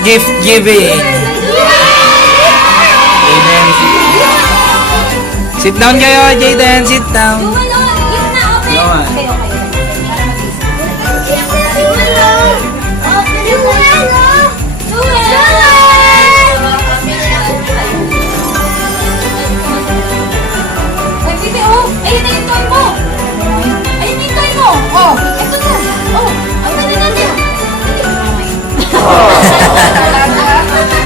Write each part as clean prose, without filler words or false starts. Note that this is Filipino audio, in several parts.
Gift giving. Jaden. Sit down kayo, Jaden. Sit down.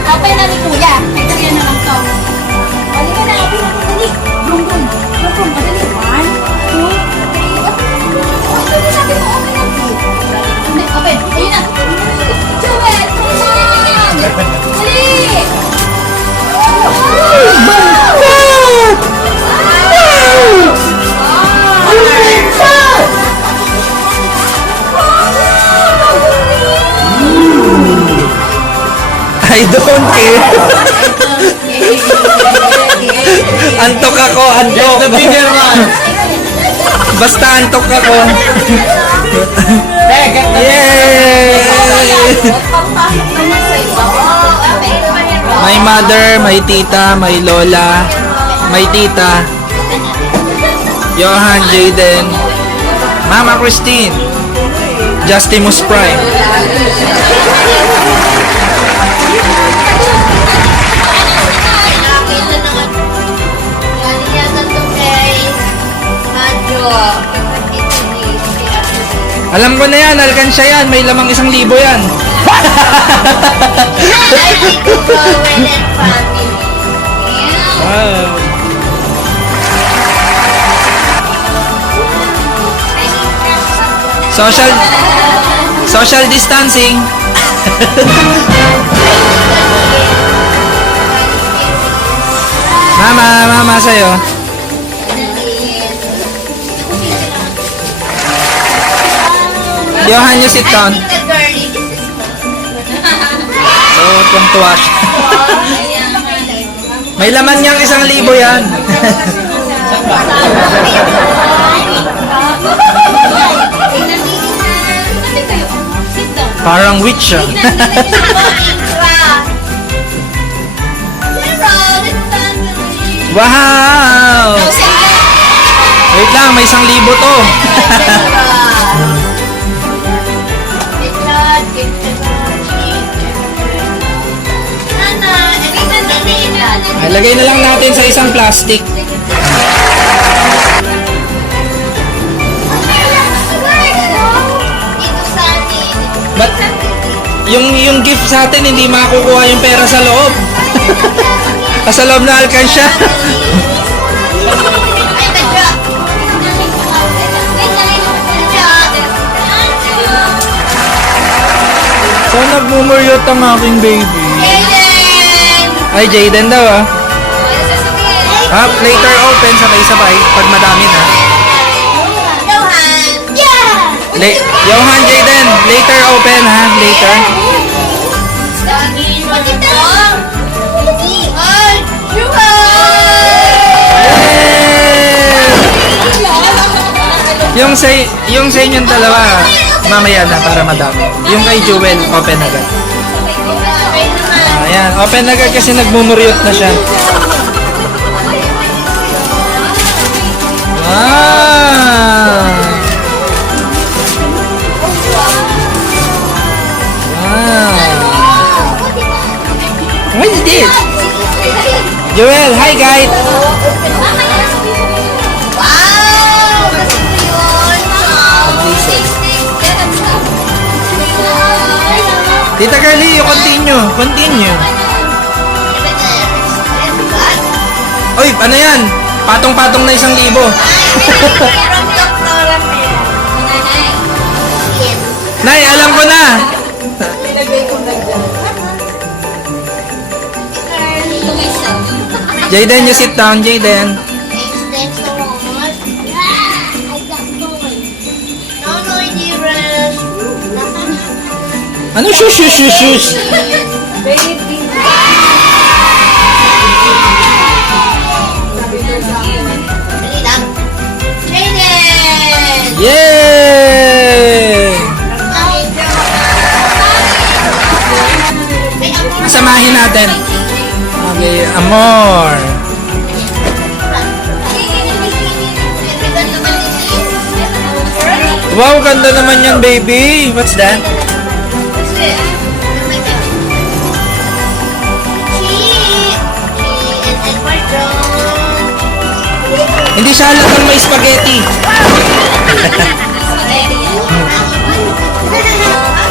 Apay na ni Kuya. Ito yan na lang to. Bali ka na, apay na. Dali. Brum, brum. Brum, brum. Madali. 1, 2, 3. Ito yung sabi mo. Apay. Ayun na. Joel. Come on. Dali. I don't care. Antok ako, antok. The bigger one. Basta antok ako. Yay! May mother, may tita, may lola, may tita. Johan, Jaden, Mama Christine, Justimus Prime. Alam ko na yan, alkansya yan. May lamang 1,000 yan. Wow. Social distancing. Mama sa'yo. Johan, you sit down. So, tuwang-tuwa siya. May laman niyang 1,000 yan. Parang witch siya. Wow! Wait lang, may 1,000 to. Lagay na lang natin sa isang plastic. But yung gift sa atin hindi makukuha yung pera sa loob. Sa loob na alkansya. So nagmumuryot ang aking baby. Ay, Jaden daw ah. Later open sabay-sabay pag madami na. Johan! Yeah! Johan, Jaden, later open ha, later. Yung sa inyong dalawa, mamaya na para madami. Yung kay Jewel, open agad. Ayan, open agad kasi nagmumuryot na siya. Wow! Joel, hi guys! Mamaya na sabihin mo. Wow! Gusto ko yun. Tita Carly, you continue. Continue. Oy, ano yan? Patong-patong na 1,000. Nay, alam ko na. Jayden, you sit down, Jayden. Ano shush, shush, shush, shush? Yay! Samahin natin. Okay, amor. Wow, ganda naman yan, baby. What's that? Hindi siya halatang may spaghetti.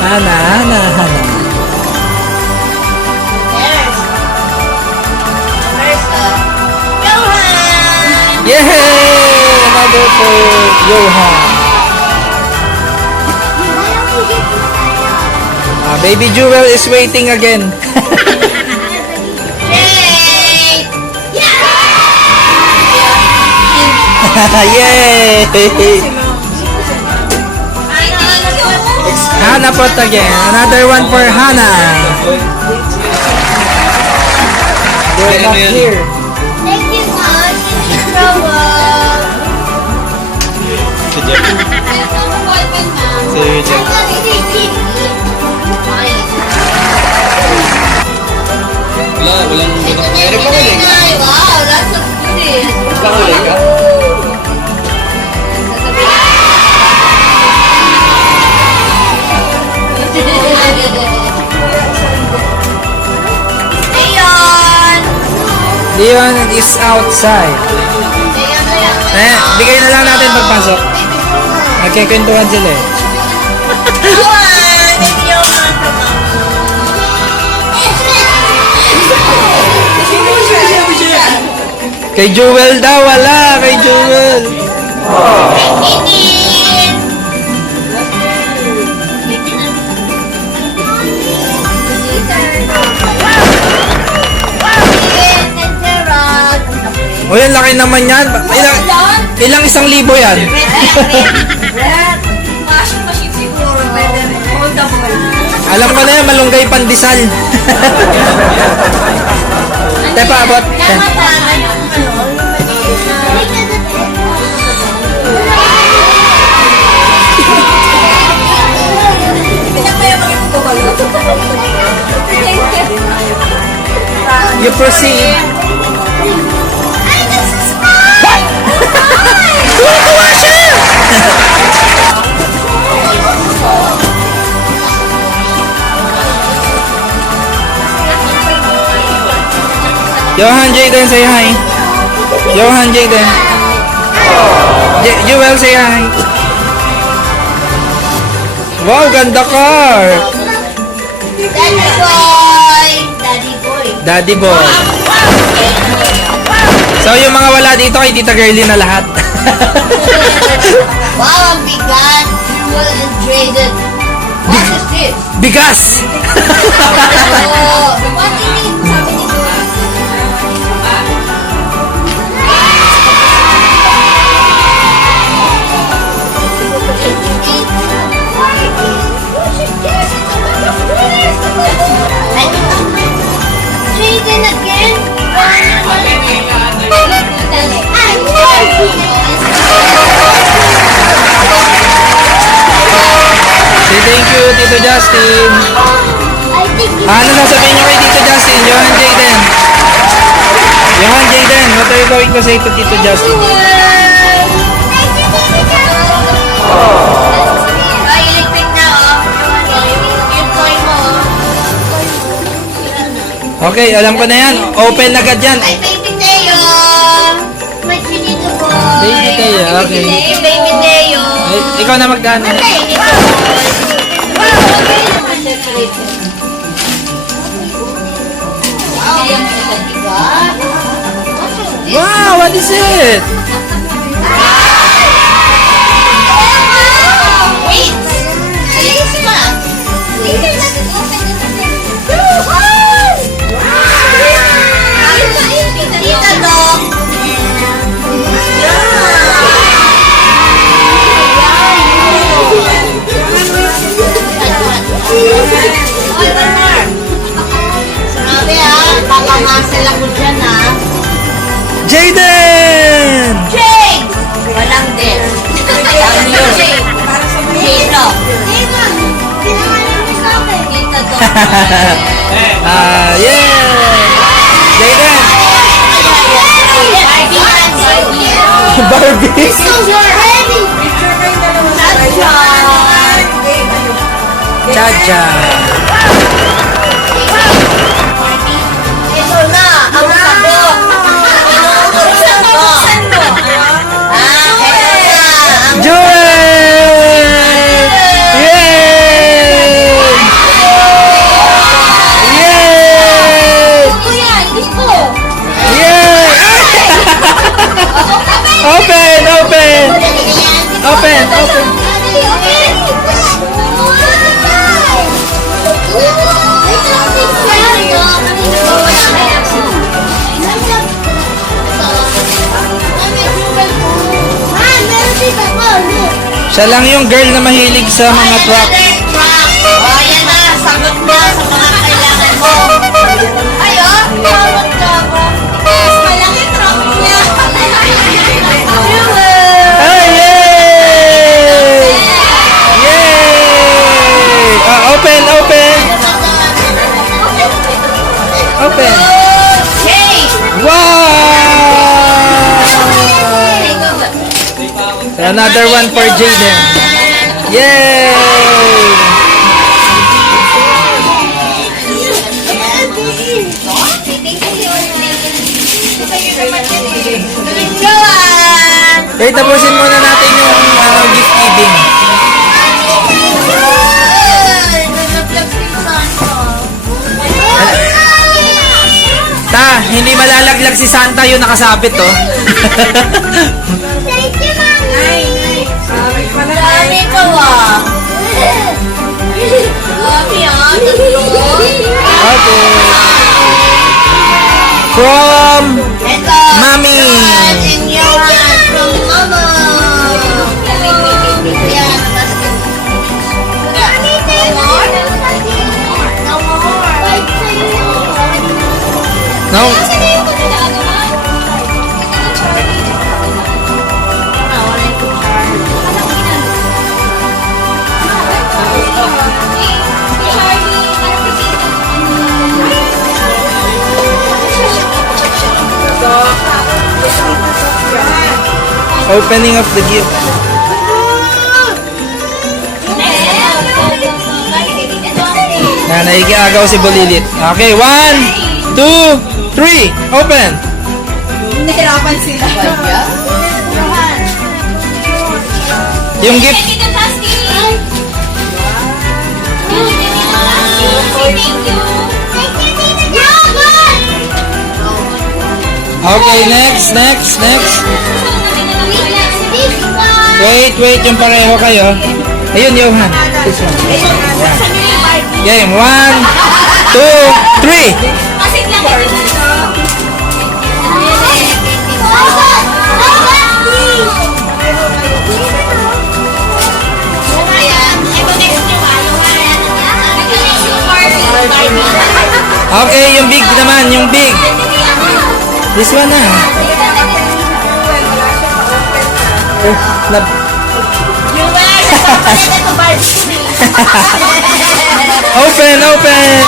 Hana, Hana, Hana. Yay! Another for Johan. Baby Jewel is waiting again. Yay! Hana pot again. Another one for Hana. They're not here. Thank you, Mom. Walang meron pa ulit. Wow, that's so good. Nakakulay ka? Leon is outside. Bigay na lang natin pagpasok. Nagkikwentuhan sila eh. Kay Jewel daw, wala. Kay Jewel. O yan, laki naman yan. Ilang 1,000 yan? Washing machine siguro. Foldable. Alam ko na yan, malunggay pandesal. Tepa, abot. You proceed. Tuwa siya! Johan, Jayden, say hi. Johan, Jayden. Jewel, say hi. Wow, ganda car. Daddy boy! Daddy boy! Daddy boy. So, yung mga wala dito kay Tita Girlie na lahat. Wow, ang bigat! Jewel and Jayden. What is this? Bigas! Oh, what do you mean? Sabi ni Joel. Jayden again? Say thank you, Tito Justin. Ano sasabihin nyo kay Tito Justin? Johan, Jayden. Johan, Jayden, what are you going to say to Tito Justin? Okay, alam ko na yan. Open agad yan. My favorite Baby Teo, okay. Baby Teo. Ay, ikaw na magdaan. Wow, what is it? Wait! Alis pa! Tita Dog! Grabe papamasal ako dyan Jaden! Jake! Walang din. Dito. Tita Dog. Yeah! Jaden! Barbie! Chacha! Ito na, ang sabot. Inuutosan ko. Ito na. Joel! Yay! Yay! Kuya, hindi ko. Yay! Open! Open! Open! Open! Siya lang yung girl na mahilig sa mga truck. Oh, yan na. Sagot na sa mga kailangan mo. Ayun. Tawag ka ba? Yes, malaki truck niya. Ay, yay! Yay! Open! Open! Open! Hey! Wow! Another one for Jaden. Yay! Okay, tapusin muna natin yung gift giving. Ta, hindi malalaglag si Santa yung nakasabit, oh. Dami ko Okay. From Ito. Mommy. And your one from Mama. Yan. No more? No. Opening of the gift. Naigiagaw si Bulilit. Okay, 1, 2, 3. Open. Nahirapan sila. Yung gift. Okay, next. Wait, yung pareho kayo. Ayun, Johan. This one. Game, 1, 2, 3. Okay, yung big naman, yung big. This one na. Oh, open.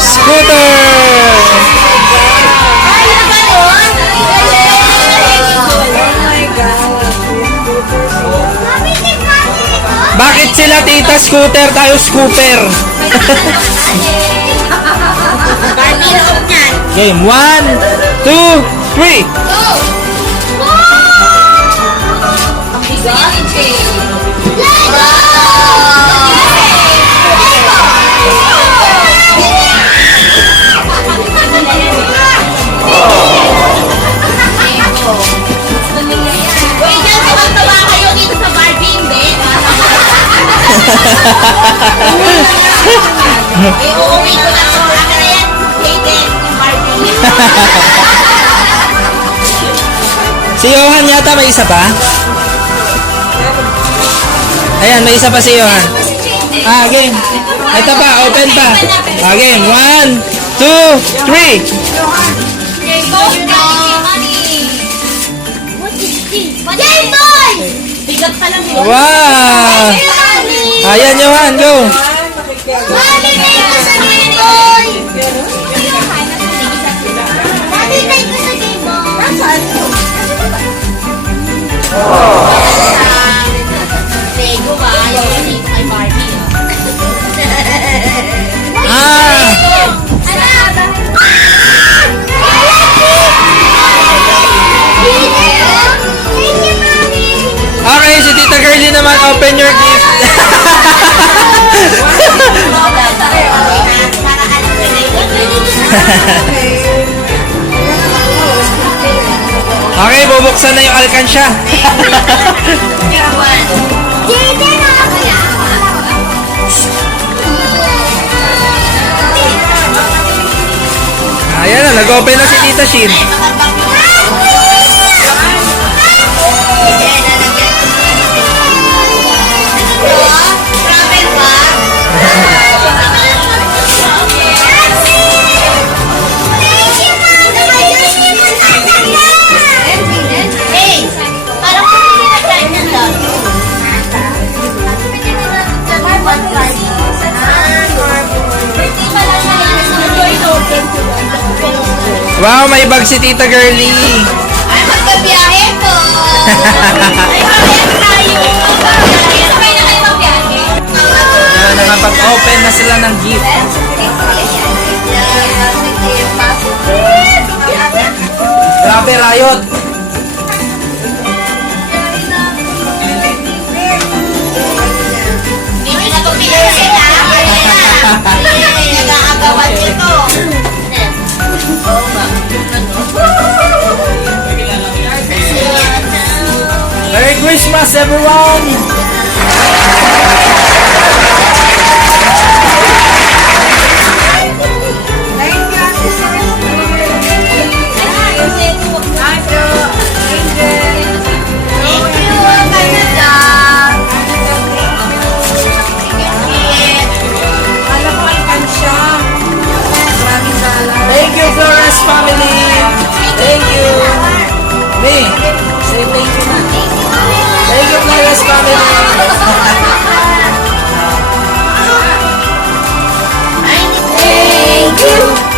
Scooter. Bakit sila tita scooter, tayo scooter? Barbie loob niyan. Game 1, 2, 3. Ang bigat. Uy, dyan, tumatawa kayo dito sa Barbie, hindi? Uuwi ko na ito. Akin na yan. Hayden, yung Barbie. Si Johan yata may isa pa. Ayan, may isa pa si Johan. Game. Ito pa, open pa. Game. 1, 2, 3. Game Boy! Bigat pa lang yun. Wow! Ayan, Johan, go. Mami, tayo ko sa Game Boy! Mami, tayo ko sa Game Boy! Nasaan? Lego ba? Yung Lego kay Barbie. Okay, si Tita Girlie naman, open your gift. Okay, bubuksan na yung alkansya. Ayan na, nag-open na si Tita Shin. Wow, may bag si Tita Girlie. Ay, magbabiyahe po! Ay, magbabiyahe tayo! Sabay na kayo magbiyahe? Ayan, nakapag-open na sila ng gift. Grabe, Riot. Hindi nyo na ito pinasin, ha? Nag-aagawan ito. Oo ba? Merry Christmas, everyone! Thank you, Canada. Thank you, Flores family! Thank you! Me, say thank you na. Thank you, Flores family! Thank you.